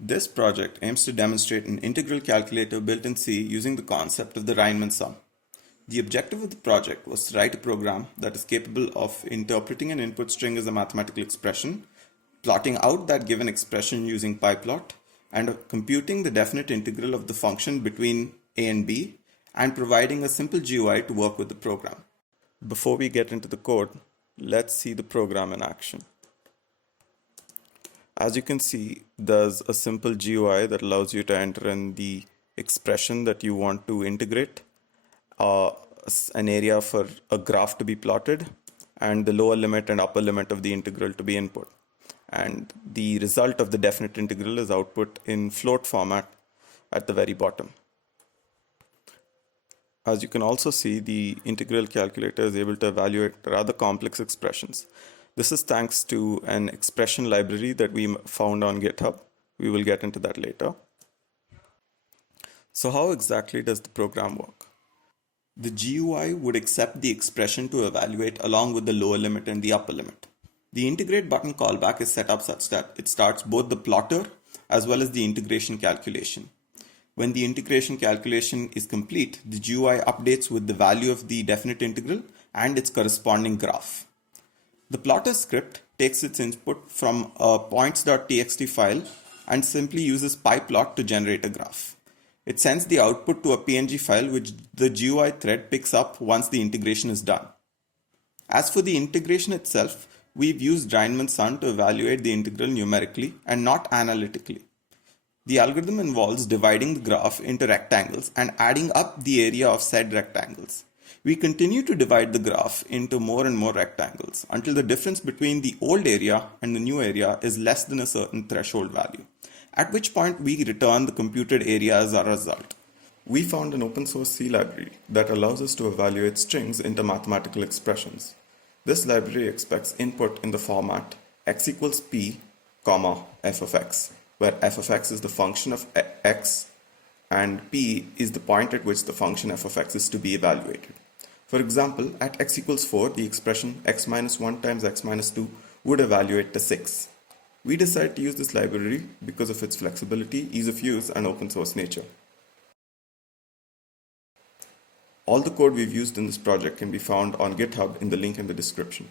This project aims to demonstrate an integral calculator built in C using the concept of the Riemann sum. The objective of the project was to write a program that is capable of interpreting an input string as a mathematical expression, plotting out that given expression using pyplot, and computing the definite integral of the function between a and b, and providing a simple GUI to work with the program. Before we get into the code, let's see the program in action. As you can see, there's a simple GUI that allows you to enter in the expression that you want to integrate, an area for a graph to be plotted, and the lower limit and upper limit of the integral to be input. And the result of the definite integral is output in float format at the very bottom. As you can also see, the integral calculator is able to evaluate rather complex expressions. This is thanks to an expression library that we found on GitHub. We will get into that later. So how exactly does the program work? The GUI would accept the expression to evaluate along with the lower limit and the upper limit. The integrate button callback is set up such that it starts both the plotter as well as the integration calculation. When the integration calculation is complete, the GUI updates with the value of the definite integral and its corresponding graph. The plotter script takes its input from a points.txt file and simply uses pyplot to generate a graph. It sends the output to a PNG file which the GUI thread picks up once the integration is done. As for the integration itself, we've used Riemann sum to evaluate the integral numerically and not analytically. The algorithm involves dividing the graph into rectangles and adding up the area of said rectangles. We continue to divide the graph into more and more rectangles until the difference between the old area and the new area is less than a certain threshold value, at which point we return the computed area as our result. We found an open source C library that allows us to evaluate strings into mathematical expressions. This library expects input in the format x equals p, f of x, where f of x is the function of x and p is the point at which the function f of x is to be evaluated. For example, at x equals 4, the expression x minus 1 times x minus 2 would evaluate to 6. We decided to use this library because of its flexibility, ease of use, and open source nature. All the code we've used in this project can be found on GitHub in the link in the description.